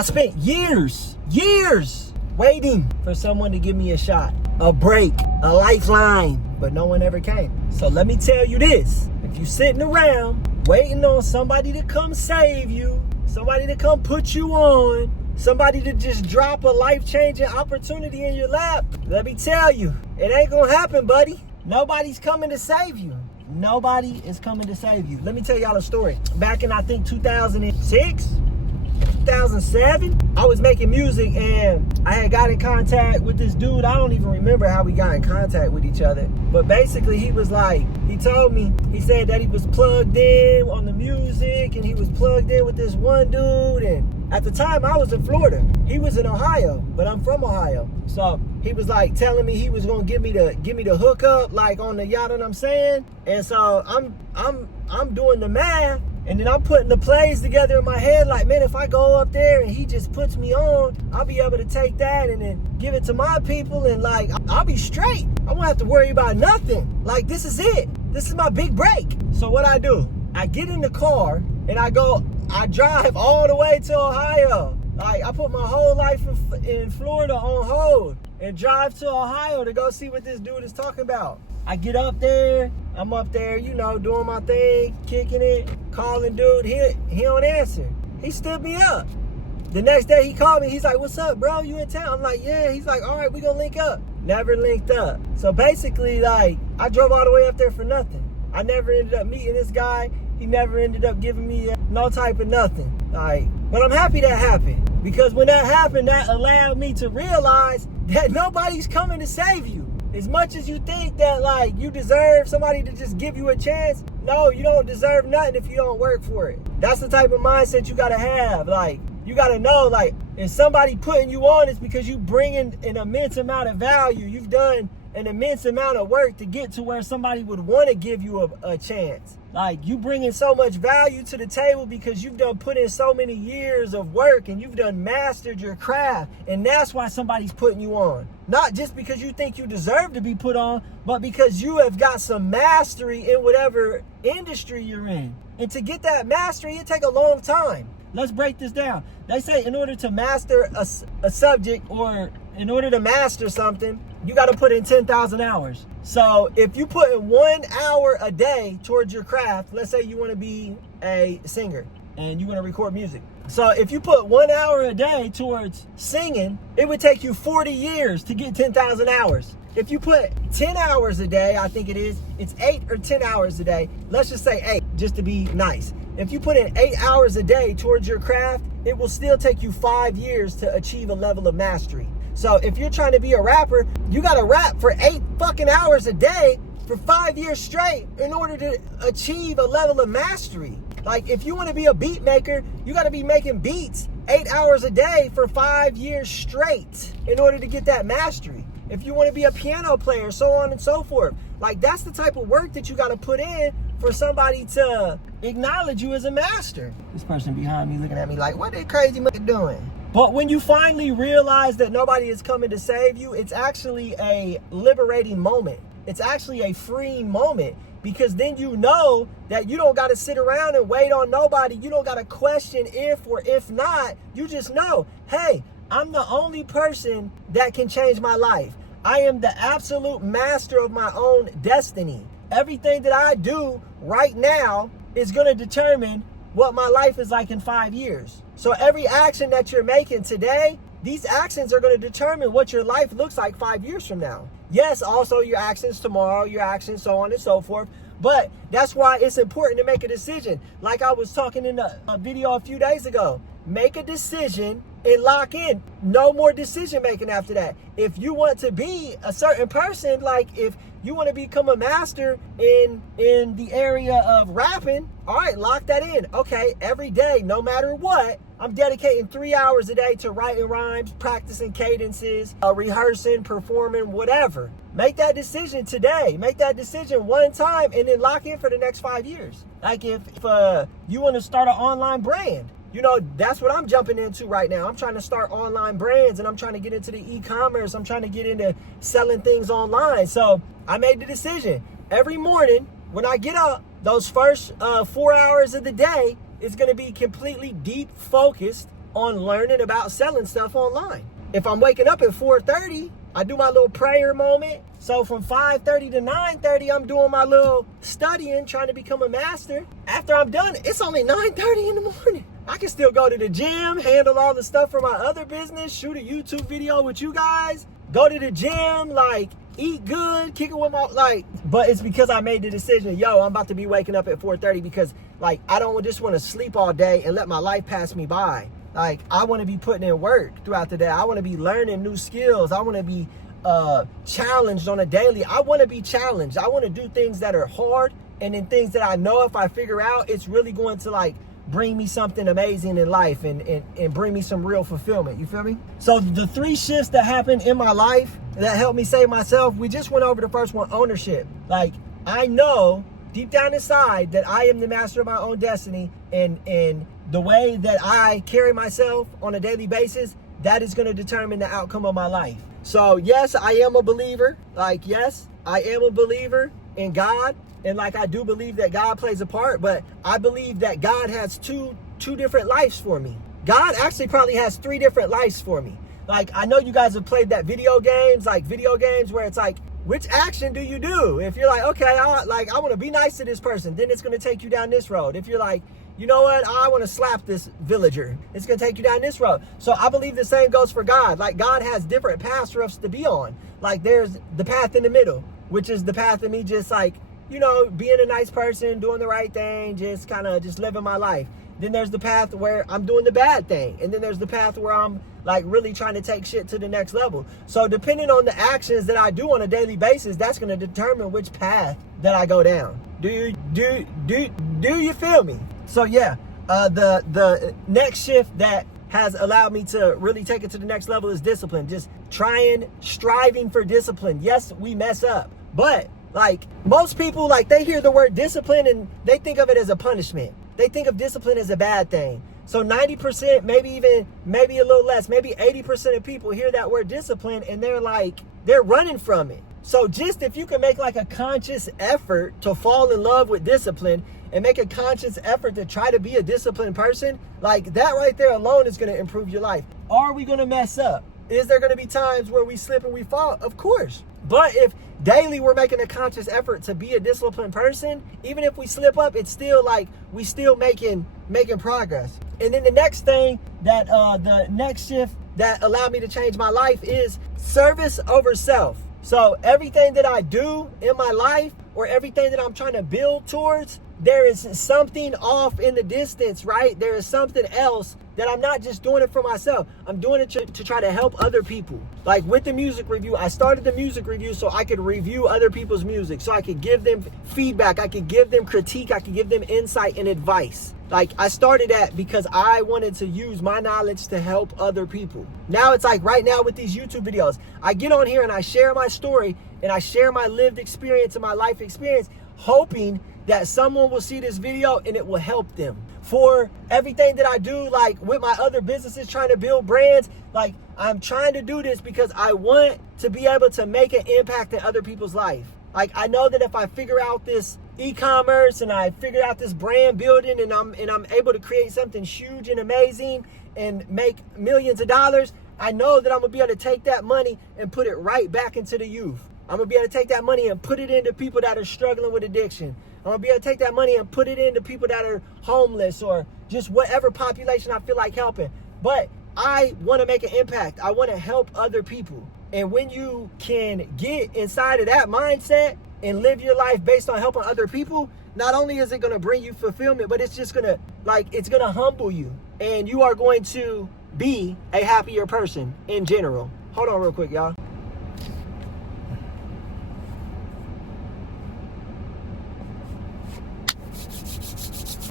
I spent years waiting for someone to give me a shot, a break, a lifeline, but no one ever came. So let me tell you this, if you're sitting around waiting on somebody to come save you, somebody to come put you on, somebody to just drop a life-changing opportunity in your lap, let me tell you, it ain't gonna happen, buddy. Nobody's coming to save you. Nobody is coming to save you. Let me tell y'all a story. Back in, I think, 2006, 2007, I was making music and I had got in contact with this dude. I don't even remember how we got in contact with each other. But basically, he was like, he told me, he said that he was plugged in on the music and he was plugged in with this one dude. And at the time, I was in Florida. He was in Ohio, but I'm from Ohio. So he was like telling me he was gonna give me the hookup, like on the yacht, what I'm saying. And so I'm doing the math. And then I'm putting the plays together in my head like, man, if I go up there and he just puts me on, I'll be able to take that and then give it to my people and like, I'll be straight. I won't have to worry about nothing. Like, this is it. This is my big break. So what I do, I get in the car and I drive all the way to Ohio. Like, I put my whole life in Florida on hold and drive to Ohio to go see what this dude is talking about. I get up there, I'm up there, you know, doing my thing, kicking it, calling dude, he don't answer. He stood me up. The next day he called me, he's like, what's up, bro, you in town? I'm like, yeah. He's like, all right, we gonna link up. Never linked up. So basically, like, I drove all the way up there for nothing. I never ended up meeting this guy. He never ended up giving me no type of nothing. Like, but I'm happy that happened, because when that happened, that allowed me to realize that nobody's coming to save you. As much as you think that, like, you deserve somebody to just give you a chance, no, you don't deserve nothing if you don't work for it. That's the type of mindset you gotta have. Like, you gotta know, like, if somebody putting you on, it's because you bring in an immense amount of value. You've done an immense amount of work to get to where somebody would want to give you a chance. Like, you bring in so much value to the table because you've done put in so many years of work and you've done mastered your craft. And that's why somebody's putting you on. Not just because you think you deserve to be put on, but because you have got some mastery in whatever industry you're in. And to get that mastery, it takes a long time. Let's break this down. They say in order to master a subject, or in order to master something, you got to put in 10,000 hours. So if you put in 1 hour a day towards your craft, let's say you want to be a singer and you want to record music. So if you put 1 hour a day towards singing, it would take you 40 years to get 10,000 hours. If you put 10 hours a day, I think it's 8 or 10 hours a day. Let's just say 8, just to be nice. If you put in 8 hours a day towards your craft, it will still take you 5 years to achieve a level of mastery. So if you're trying to be a rapper, you got to rap for 8 fucking hours a day for 5 years straight in order to achieve a level of mastery. Like, if you want to be a beat maker, you got to be making beats 8 hours a day for 5 years straight in order to get that mastery. If you want to be a piano player, so on and so forth. Like, that's the type of work that you got to put in for somebody to acknowledge you as a master. This person behind me looking at me like, what they crazy mother doing? But when you finally realize that nobody is coming to save you, it's actually a liberating moment. It's actually a freeing moment, because then you know that you don't got to sit around and wait on nobody. You don't got to question if or if not. You just know, hey, I'm the only person that can change my life. I am the absolute master of my own destiny. Everything that I do right now is going to determine what my life is like in 5 years. So every action that you're making today, these actions are going to determine what your life looks like 5 years from now. Yes, also your actions tomorrow, your actions, so on and so forth. But that's why it's important to make a decision. Like I was talking in a video a few days ago, make a decision and lock in. No more decision making after that. If you want to be a certain person, like if you want to become a master in the area of rapping, all right, lock that in. Okay, every day, no matter what, I'm dedicating 3 hours a day to writing rhymes, practicing cadences, rehearsing, performing, whatever. Make that decision today. Make that decision one time and then lock in for the next 5 years. Like if you want to start an online brand, you know, that's what I'm jumping into right now. I'm trying to start online brands and I'm trying to get into the e-commerce. I'm trying to get into selling things online. So I made the decision. Every morning when I get up, those first 4 hours of the day is going to be completely deep focused on learning about selling stuff online. If I'm waking up at 4:30, I do my little prayer moment. So from 5:30 to 9:30, I'm doing my little studying, trying to become a master. After I'm done, it's only 9:30 in the morning. I can still go to the gym, handle all the stuff for my other business, shoot a YouTube video with you guys, go to the gym, like eat good, kick it with my, like, but it's because I made the decision, yo, I'm about to be waking up at 4:30 because like, I don't just want to sleep all day and let my life pass me by. Like, I want to be putting in work throughout the day. I want to be learning new skills. I want to be challenged on a daily. I want to be challenged. I want to do things that are hard, and then things that I know if I figure out, it's really going to like bring me something amazing in life and bring me some real fulfillment. You feel me? So the 3 shifts that happened in my life that helped me save myself, we just went over the first one, ownership. Like, I know deep down inside that I am the master of my own destiny, and the way that I carry myself on a daily basis, that is going to determine the outcome of my life. So yes, I am a believer. Like, yes, I am a believer in God. And like, I do believe that God plays a part, but I believe that God has two different lives for me. God actually probably has 3 different lives for me. Like, I know you guys have played that video games where it's like, which action do you do? If you're like, okay, I want to be nice to this person, then it's going to take you down this road. If you're like, you know what, I want to slap this villager, it's going to take you down this road. So I believe the same goes for God. Like, God has different paths for us to be on. Like, there's the path in the middle, which is the path of me just like, you know, being a nice person, doing the right thing, just kind of just living my life. Then there's the path where I'm doing the bad thing. And then there's the path where I'm like really trying to take shit to the next level. So depending on the actions that I do on a daily basis, that's going to determine which path that I go down. Do you feel me? So yeah, the next shift that has allowed me to really take it to the next level is discipline. Just striving for discipline. Yes, we mess up, but like, most people, like, they hear the word discipline and they think of it as a punishment. They think of discipline as a bad thing. So 90%, maybe a little less, maybe 80% of people hear that word discipline and they're like, they're running from it. So just if you can make like a conscious effort to fall in love with discipline and make a conscious effort to try to be a disciplined person, like, that right there alone is going to improve your life. Are we going to mess up? Is there going to be times where we slip and we fall? Of course. But if daily we're making a conscious effort to be a disciplined person, even if we slip up, it's still like we still making progress. And then the next thing that the next shift that allowed me to change my life is service over self. So everything that I do in my life, or everything that I'm trying to build towards, there is something off in the distance, right? There is something else that I'm not just doing it for myself. I'm doing it to try to help other people. Like with the music review, I started the music review so I could review other people's music, so I could give them feedback, I could give them critique, I could give them insight and advice. Like, I started that because I wanted to use my knowledge to help other people. Now it's like right now with these YouTube videos, I get on here and I share my story and I share my lived experience and my life experience, hoping that someone will see this video and it will help them. For everything that I do, like with my other businesses, trying to build brands, like, I'm trying to do this because I want to be able to make an impact in other people's life. Like, I know that if I figure out this e-commerce and I figure out this brand building and I'm able to create something huge and amazing and make millions of dollars, I know that I'm gonna be able to take that money and put it right back into the youth. I'm gonna be able to take that money and put it into people that are struggling with addiction. I'm gonna be able to take that money and put it into people that are homeless or just whatever population I feel like helping. But I wanna make an impact. I wanna help other people. And when you can get inside of that mindset and live your life based on helping other people, not only is it gonna bring you fulfillment, but it's just gonna, like, it's gonna humble you. And you are going to be a happier person in general. Hold on real quick, y'all.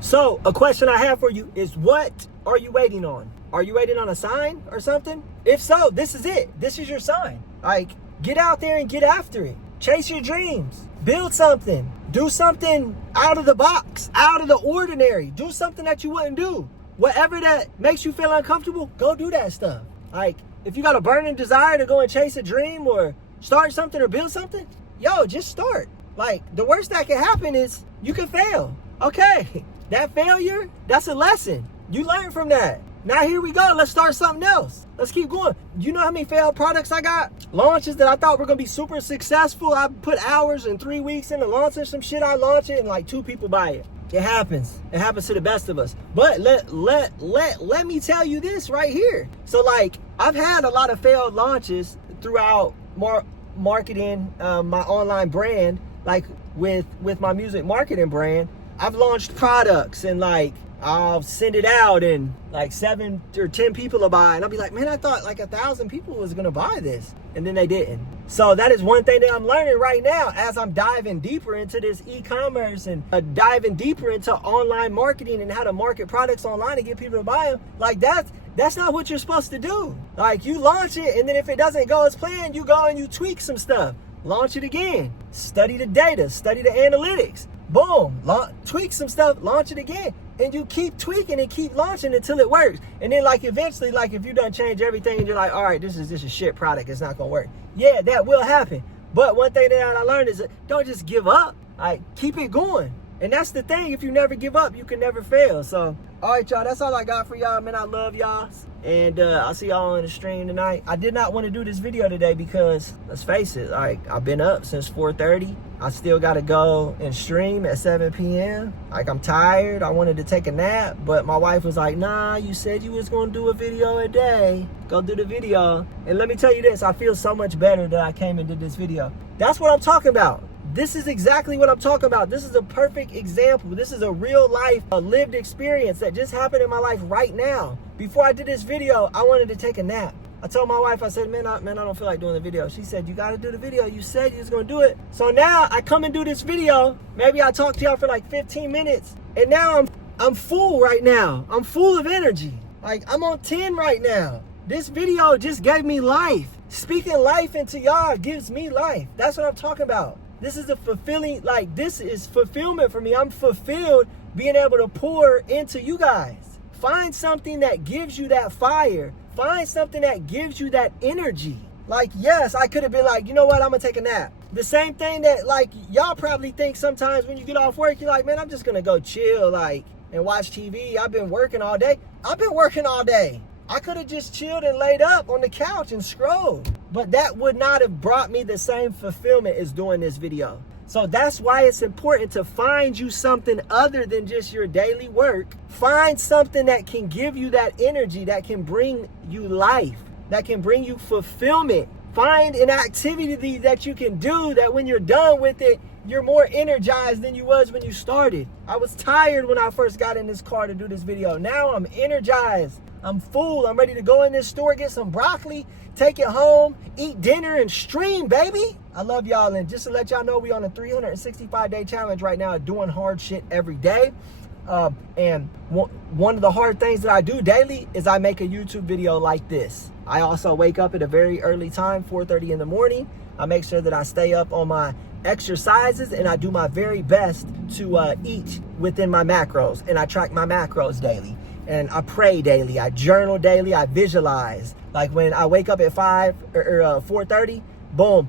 So a question I have for you is, what are you waiting on? Are you waiting on a sign or something? If so, this is it. This is your sign. Like, get out there and get after it. Chase your dreams. Build something. Do something out of the box, out of the ordinary. Do something that you wouldn't do. Whatever that makes you feel uncomfortable, go do that stuff. Like, if you got a burning desire to go and chase a dream or start something or build something, yo, just start. Like, the worst that can happen is you can fail. Okay. That failure, that's a lesson. You learn from that. Now here we go. Let's start something else. Let's keep going. You know how many failed products I got? Launches that I thought were gonna be super successful. I put hours and 3 weeks into launching some shit. I launch it and like 2 people buy it. It happens. It happens to the best of us. But let me tell you this right here. So like, I've had a lot of failed launches throughout marketing my online brand, like with my music marketing brand. I've launched products and like I'll send it out and like 7 or 10 people will buy, and I'll be like, man, I thought like 1,000 people was gonna buy this, and then they didn't. So that is one thing that I'm learning right now as I'm diving deeper into this e-commerce and diving deeper into online marketing and how to market products online and get people to buy them. Like that's not what you're supposed to do. Like, you launch it, and then if it doesn't go as planned, you go and you tweak some stuff. Launch it again. Study the data, study the analytics. Boom, tweak some stuff, launch it again. And you keep tweaking and keep launching until it works. And then like eventually, like if you done change everything and you're like, all right, this is a shit product, it's not gonna work. Yeah, that will happen. But one thing that I learned is that don't just give up. Like, keep it going. And that's the thing, if you never give up, you can never fail. So, all right, y'all, that's all I got for y'all, man. I love y'all. And I'll see y'all on the stream tonight. I did not want to do this video today because, let's face it, like, I've been up since 4:30. I still got to go and stream at 7 p.m. Like, I'm tired. I wanted to take a nap, but my wife was like, nah, you said you was going to do a video a day. Go do the video. And let me tell you this, I feel so much better that I came and did this video. That's what I'm talking about. This is exactly what I'm talking about. This is a perfect example. This is a real life, a lived experience that just happened in my life right now. Before I did this video, I wanted to take a nap. I told my wife, I said, man, I don't feel like doing the video. She said, you got to do the video. You said you was going to do it. So now I come and do this video. Maybe I talk to y'all for like 15 minutes. And now I'm full right now. I'm full of energy. Like, I'm on 10 right now. This video just gave me life. Speaking life into y'all gives me life. That's what I'm talking about. This is a fulfilling, like, this is fulfillment for me. I'm fulfilled being able to pour into you guys. Find something that gives you that fire. Find something that gives you that energy. Like, yes, I could have been like, you know what, I'm gonna take a nap. The same thing that, like, y'all probably think sometimes when you get off work, you're like, man, I'm just gonna go chill, like, and watch TV. I've been working all day. I've been working all day. I could have just chilled and laid up on the couch and scrolled. But that would not have brought me the same fulfillment as doing this video. So that's why it's important to find you something other than just your daily work. Find something that can give you that energy, that can bring you life, that can bring you fulfillment. Find an activity that you can do that when you're done with it, you're more energized than you was when you started. I was tired when I first got in this car to do this video. Now I'm energized. I'm full. I'm ready to go in this store, get some broccoli, take it home, eat dinner, and stream, baby. I love y'all. And just to let y'all know, we on a 365-day challenge right now, doing hard shit every day. And one of the hard things that I do daily is I make a YouTube video like this. I also wake up at a very early time, 4:30 in the morning. I make sure that I stay up on my exercises, and I do my very best to eat within my macros, and I track my macros daily. And I pray daily, I journal daily, I visualize. Like when I wake up at 4:30, boom,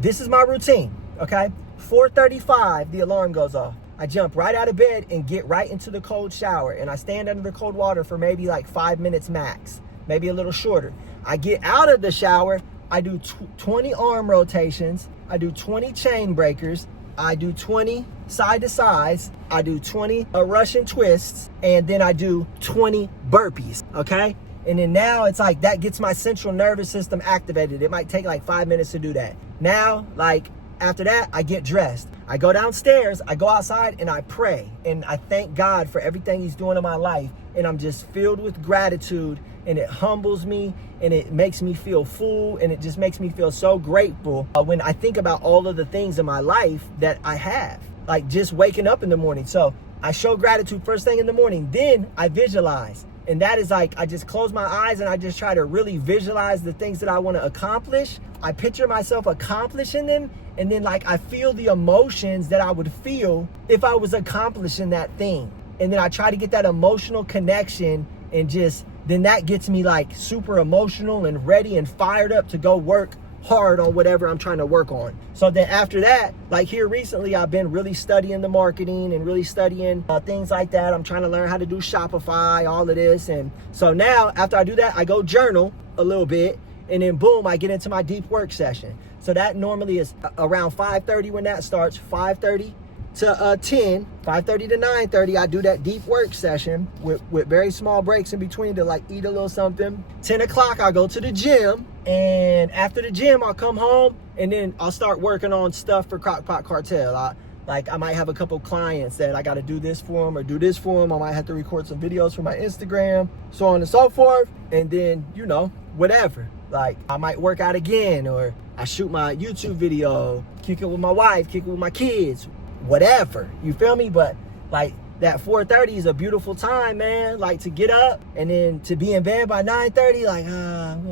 this is my routine, okay? 4:35, the alarm goes off. I jump right out of bed and get right into the cold shower, and I stand under the cold water for maybe like 5 minutes max, maybe a little shorter. I get out of the shower, I do 20 arm rotations, I do 20 chain breakers, I do 20 side to sides, I do 20 Russian twists, and then I do 20 burpees, okay? And then now it's like that gets my central nervous system activated. It might take like 5 minutes to do that. Now, like after that, I get dressed. I go downstairs, I go outside, and I pray. And I thank God for everything he's doing in my life. And I'm just filled with gratitude, and it humbles me, and it makes me feel full, and it just makes me feel so grateful when I think about all of the things in my life that I have, like just waking up in the morning. So I show gratitude first thing in the morning, then I visualize. And that is like, I just close my eyes and I just try to really visualize the things that I want to accomplish. I picture myself accomplishing them, and then like I feel the emotions that I would feel if I was accomplishing that thing. And then I try to get that emotional connection, and just then that gets me like super emotional and ready and fired up to go work hard on whatever I'm trying to work on. So then after that, like here recently, I've been really studying the marketing and really studying things like that. I'm trying to learn how to do Shopify, all of this. And so now after I do that, I go journal a little bit, and then boom, I get into my deep work session. So that normally is around 5:30 when that starts, 5:30 to 10, 5:30 to 9:30, I do that deep work session with very small breaks in between to like eat a little something. 10 o'clock, I go to the gym, and after the gym, I'll come home, and then I'll start working on stuff for Crockpot Cartel. I might have a couple clients that I got to do this for them or do this for them. I might have to record some videos for my Instagram, so on and so forth. And then, you know, whatever. Like, I might work out again, or I shoot my YouTube video, kick it with my wife, kick it with my kids, whatever. You feel me? But like that 4:30 is a beautiful time, man. Like to get up and then to be in bed by 9:30, like,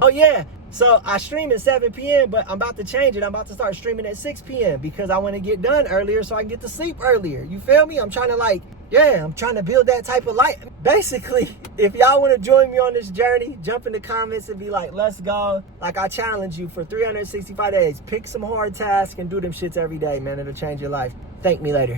oh yeah. So I stream at 7 p.m., but I'm about to change it. I'm about to start streaming at 6 p.m. because I want to get done earlier so I can get to sleep earlier. You feel me? I'm trying to build that type of life. Basically, if y'all want to join me on this journey, jump in the comments and be like, let's go. Like, I challenge you for 365 days. Pick some hard tasks and do them shits every day, man. It'll change your life. Thank me later.